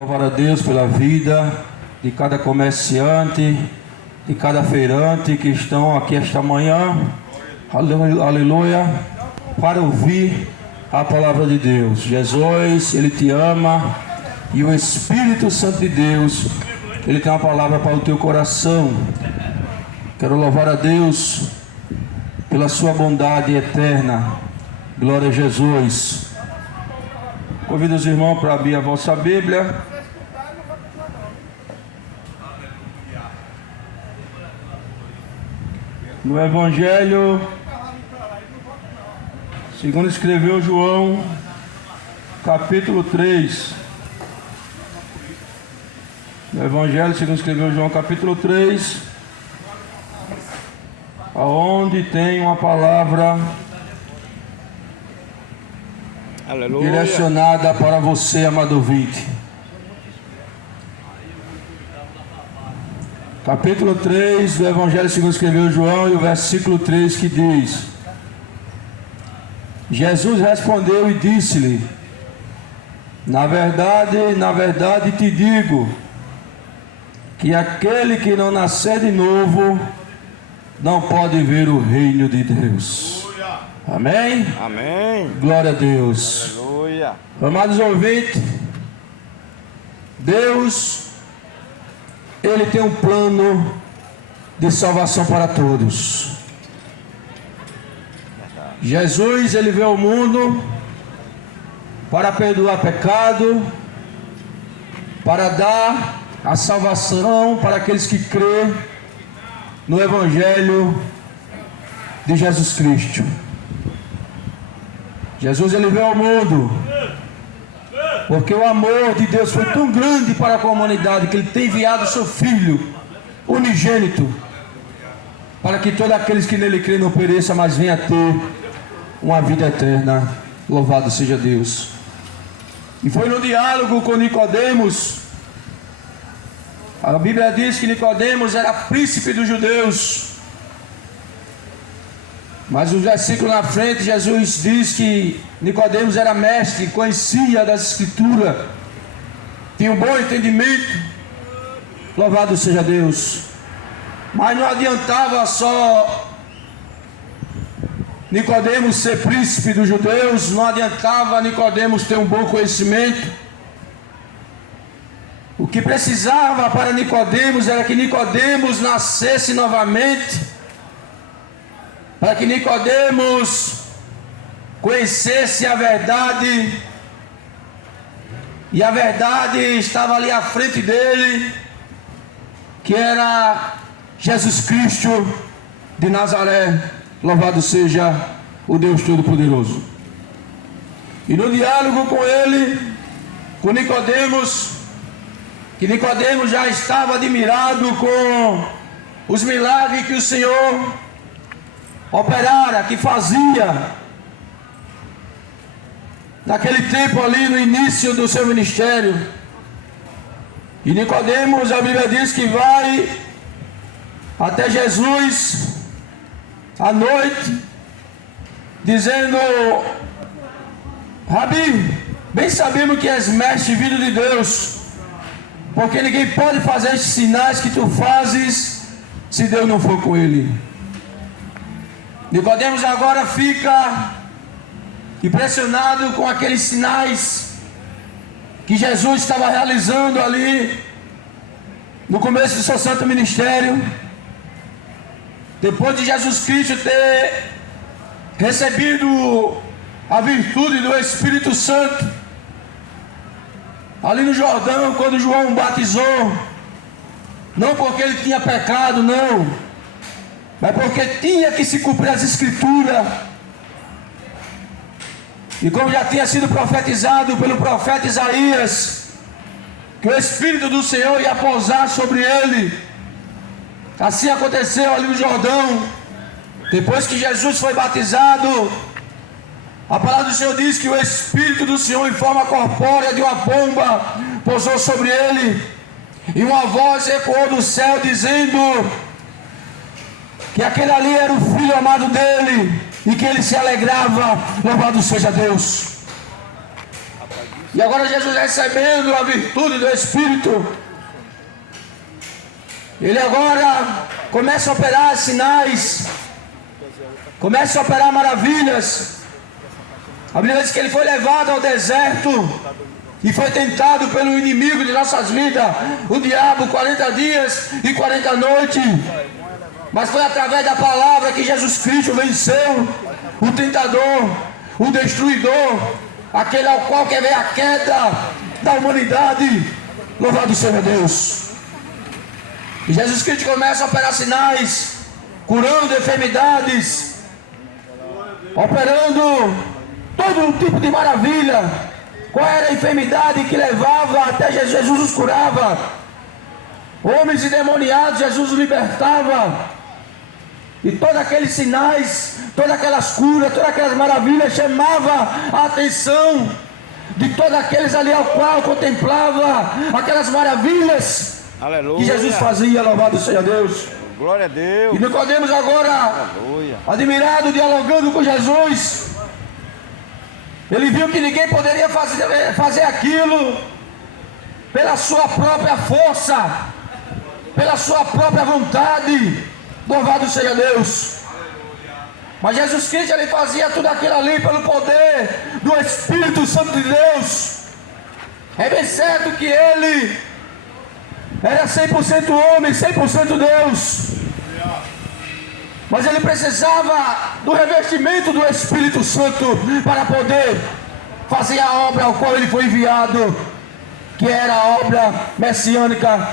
Louvar a Deus pela vida de cada comerciante, de cada feirante que estão aqui esta manhã, aleluia, para ouvir a palavra de Deus. Jesus, Ele te ama e o Espírito Santo de Deus, Ele tem uma palavra para o teu coração. Quero louvar a Deus pela sua bondade eterna. Glória a Jesus. Convido os irmãos para abrir a vossa Bíblia. No Evangelho, segundo escreveu João, capítulo 3. No Evangelho, segundo escreveu João, capítulo 3, aonde tem uma palavra Aleluia. Direcionada para você, amado ouvinte. Capítulo 3 do Evangelho segundo escreveu João, e o versículo 3 que diz: Jesus respondeu e disse-lhe: na verdade te digo, que aquele que não nascer de novo, não pode ver o reino de Deus. Amém? Amém. Glória a Deus. Aleluia. Amados ouvintes, Deus, Ele tem um plano de salvação para todos. Jesus, Ele veio ao mundo para perdoar pecado, para dar a salvação para aqueles que crêem no Evangelho de Jesus Cristo. Jesus, Ele veio ao mundo porque o amor de Deus foi tão grande para com a humanidade que Ele tem enviado o seu Filho unigênito para que todos aqueles que nele creem não pereçam, mas venham a ter uma vida eterna. Louvado seja Deus. E foi no diálogo com Nicodemos. A Bíblia diz que Nicodemos era príncipe dos judeus. Mas o versículo na frente, Jesus diz que Nicodemos era mestre, conhecia das Escrituras, tinha um bom entendimento. Louvado seja Deus. Mas não adiantava só Nicodemos ser príncipe dos judeus, não adiantava Nicodemos ter um bom conhecimento. O que precisava para Nicodemos era que Nicodemos nascesse novamente, para que Nicodemos conhecesse a verdade, e a verdade estava ali à frente dele, que era Jesus Cristo de Nazaré. Louvado seja o Deus Todo-Poderoso. E no diálogo com ele, com Nicodemos, que Nicodemos já estava admirado com os milagres que o Senhor operara, que fazia naquele tempo ali no início do seu ministério. E Nicodemos, a Bíblia diz que vai até Jesus à noite, dizendo: Rabi, bem sabemos que és mestre vindo de Deus, porque ninguém pode fazer estes sinais que tu fazes se Deus não for com ele. Nicodemos agora fica impressionado com aqueles sinais que Jesus estava realizando ali no começo do seu santo ministério. Depois de Jesus Cristo ter recebido a virtude do Espírito Santo ali no Jordão, quando João batizou, não porque ele tinha pecado, não, mas porque tinha que se cumprir as Escrituras. E como já tinha sido profetizado pelo profeta Isaías, que o Espírito do Senhor ia pousar sobre ele, assim aconteceu ali no Jordão. Depois que Jesus foi batizado, a palavra do Senhor diz que o Espírito do Senhor, em forma corpórea de uma pomba, pousou sobre ele, e uma voz ecoou do céu dizendo que aquele ali era o Filho amado dele, e que ele se alegrava. Louvado seja Deus. E agora Jesus recebendo a virtude do Espírito, ele agora começa a operar sinais, começa a operar maravilhas. A Bíblia diz que ele foi levado ao deserto e foi tentado pelo inimigo de nossas vidas, o diabo, 40 dias e 40 noites. Mas foi através da palavra que Jesus Cristo venceu o tentador, o destruidor, aquele ao qual quer ver a queda da humanidade. Louvado seja Deus. E Jesus Cristo começa a operar sinais, curando enfermidades, operando todo tipo de maravilha. Qual era a enfermidade que levava até Jesus? Jesus os curava. Homens endemoniados, Jesus os libertava. E todos aqueles sinais, todas aquelas curas, todas aquelas maravilhas chamavam a atenção de todos aqueles ali ao qual contemplava aquelas maravilhas. Aleluia. Que Jesus fazia. Louvado seja Deus. Glória a Deus. E Nicodemos agora, Aleluia, admirado, dialogando com Jesus, ele viu que ninguém poderia fazer aquilo pela sua própria força, pela sua própria vontade. Louvado seja Deus. Mas Jesus Cristo, ele fazia tudo aquilo ali pelo poder do Espírito Santo de Deus. É bem certo que ele era 100% homem, 100% Deus. Mas ele precisava do revestimento do Espírito Santo para poder fazer a obra ao qual ele foi enviado, que era a obra messiânica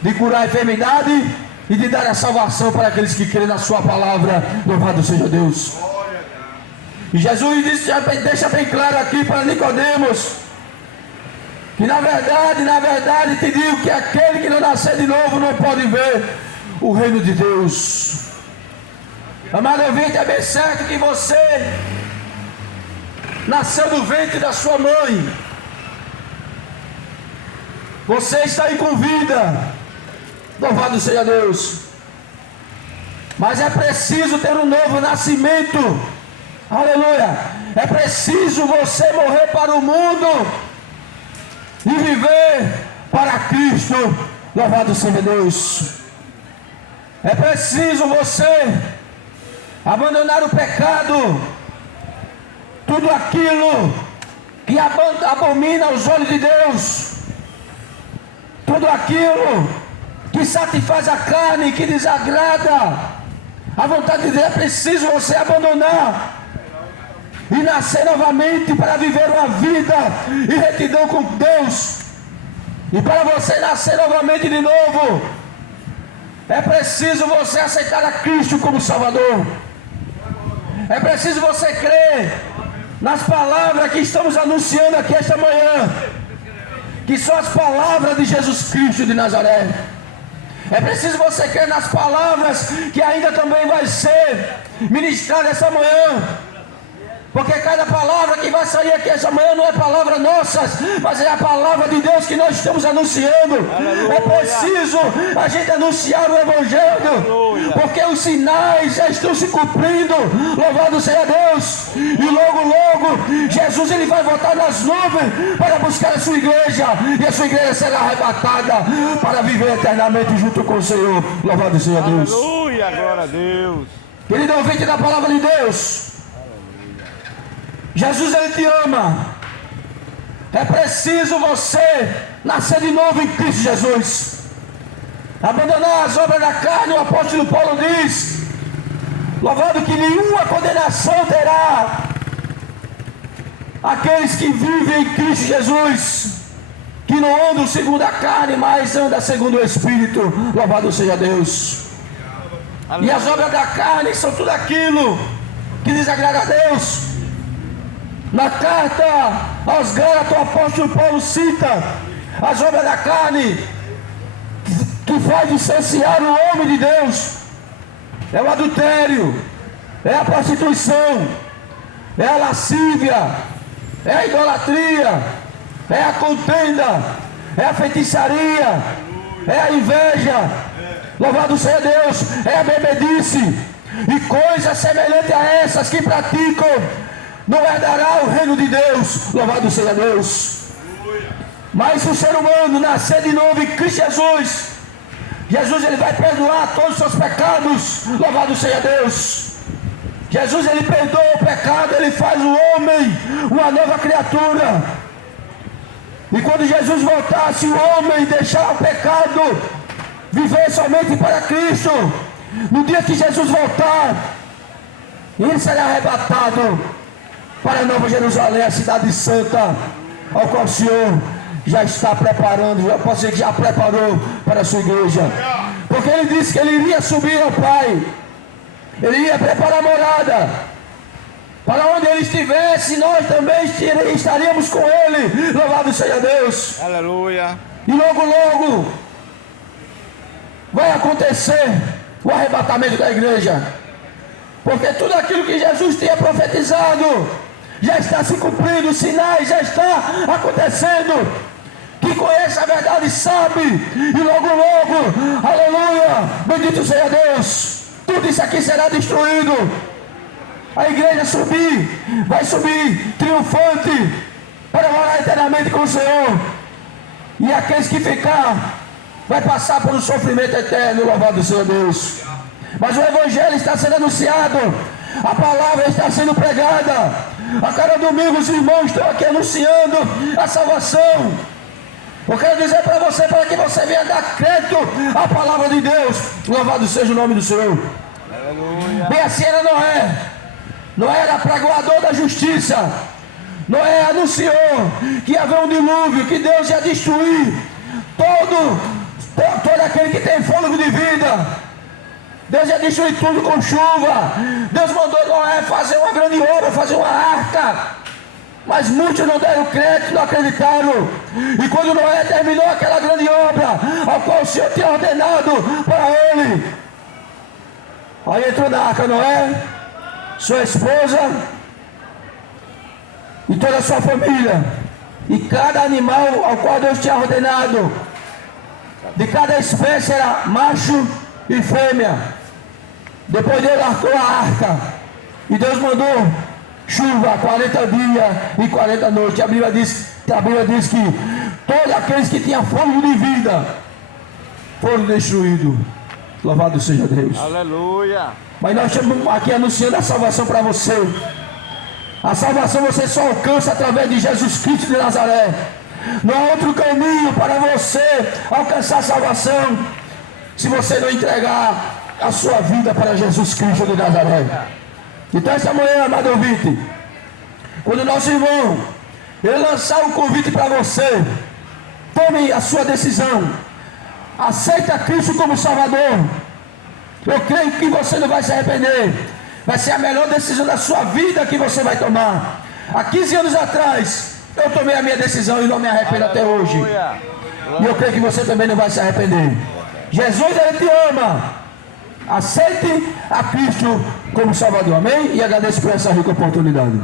de curar a enfermidade e de dar a salvação para aqueles que creem na sua palavra. Louvado seja Deus. E Jesus disse, deixa bem claro aqui para Nicodemos, que na verdade te digo que aquele que não nascer de novo não pode ver o reino de Deus. Amado ouvinte, é bem certo que você nasceu do ventre da sua mãe. Você está aí com vida. Louvado seja Deus. Mas é preciso ter um novo nascimento. Aleluia. É preciso você morrer para o mundo e viver para Cristo. Louvado seja Deus. É preciso você abandonar o pecado, tudo aquilo que abomina aos olhos de Deus, tudo aquilo que satisfaz a carne, que desagrada a vontade de Deus. É preciso você abandonar e nascer novamente para viver uma vida em retidão com Deus. E para você nascer novamente de novo, é preciso você aceitar a Cristo como Salvador. É preciso você crer nas palavras que estamos anunciando aqui esta manhã, que são as palavras de Jesus Cristo de Nazaré. É preciso você crer nas palavras que ainda também vai ser ministrada esta manhã. Porque cada palavra que vai sair aqui essa manhã não é palavra nossa, mas é a palavra de Deus que nós estamos anunciando. Aleluia. É preciso a gente anunciar o Evangelho. Aleluia. Porque os sinais já estão se cumprindo. Louvado seja Deus. E logo Jesus ele vai voltar nas nuvens para buscar a sua igreja. E a sua igreja será arrebatada para viver eternamente junto com o Senhor. Louvado seja Deus. Aleluia, glória a Deus. Querido ouvinte da palavra de Deus, Jesus ele te ama. É preciso você nascer de novo em Cristo Jesus, abandonar as obras da carne. O apóstolo Paulo diz, louvado, que nenhuma condenação terá aqueles que vivem em Cristo Jesus, que não andam segundo a carne, mas andam segundo o Espírito. Louvado seja Deus. E as obras da carne são tudo aquilo que desagrada a Deus. Na carta aos Gálatas, o apóstolo Paulo cita as obras da carne que faz distanciar o homem de Deus. É o adultério, é a prostituição, é a lascívia, é a idolatria, é a contenda, é a feitiçaria, é a inveja. Louvado seja Deus. É a bebedice e coisas semelhantes a essas que praticam não herdará o reino de Deus. Louvado seja Deus. Mas se o ser humano nascer de novo em Cristo Jesus, Jesus ele vai perdoar todos os seus pecados. Louvado seja Deus. Jesus ele perdoa o pecado, ele faz o homem uma nova criatura. E quando Jesus voltar, se o homem deixar o pecado, viver somente para Cristo, no dia que Jesus voltar, ele será arrebatado para a Nova Jerusalém, a cidade santa, ao qual o Senhor já está preparando, já posso dizer que já preparou para a sua igreja. Porque ele disse que ele iria subir ao Pai, ele ia preparar a morada, para onde ele estivesse, nós também estaríamos com ele. Louvado seja Deus. Aleluia. E logo vai acontecer o arrebatamento da igreja, porque tudo aquilo que Jesus tinha profetizado já está se cumprindo, os sinais já estão acontecendo. Quem conhece a verdade sabe, e logo, aleluia, bendito seja Deus, tudo isso aqui será destruído. A igreja vai subir triunfante para morar eternamente com o Senhor, e aqueles que ficar vai passar por um sofrimento eterno. Louvado seja Deus. Mas o evangelho está sendo anunciado, a palavra está sendo pregada. A cada domingo os irmãos estão aqui anunciando a salvação. Eu quero dizer para você, para que você venha dar crédito à palavra de Deus. Louvado seja o nome do Senhor. Aleluia. Bem assim era Noé. Noé era pregoador da justiça. Noé anunciou que ia haver um dilúvio, que Deus ia destruir todo aquele que tem fôlego de vida. Deus ia destruir tudo com chuva. Deus mandou Noé fazer uma grande obra, fazer uma arca. Mas muitos não deram crédito, não acreditaram. E quando Noé terminou aquela grande obra, ao qual o Senhor tinha ordenado para ele, aí entrou na arca Noé, sua esposa e toda a sua família, e cada animal ao qual Deus tinha ordenado, de cada espécie era macho e fêmea. Depois Deus arcou a arca, e Deus mandou chuva 40 dias e 40 noites. A Bíblia diz que todos aqueles que tinham fôlego de vida foram destruídos. Louvado seja Deus. Aleluia. Mas nós estamos aqui anunciando a salvação para você. A salvação você só alcança através de Jesus Cristo de Nazaré. Não há outro caminho para você alcançar a salvação se você não entregar a sua vida para Jesus Cristo de Nazaré. Então esta manhã, amado ouvinte, quando o nosso irmão ele lançar um convite para você, tome a sua decisão, aceita Cristo como Salvador. Eu creio que você não vai se arrepender, vai ser a melhor decisão da sua vida que você vai tomar. Há 15 anos atrás eu tomei a minha decisão e não me arrependo até hoje, e eu creio que você também não vai se arrepender. Jesus, ele te ama. Aceite a Cristo como Salvador, amém? E agradeço por essa rica oportunidade.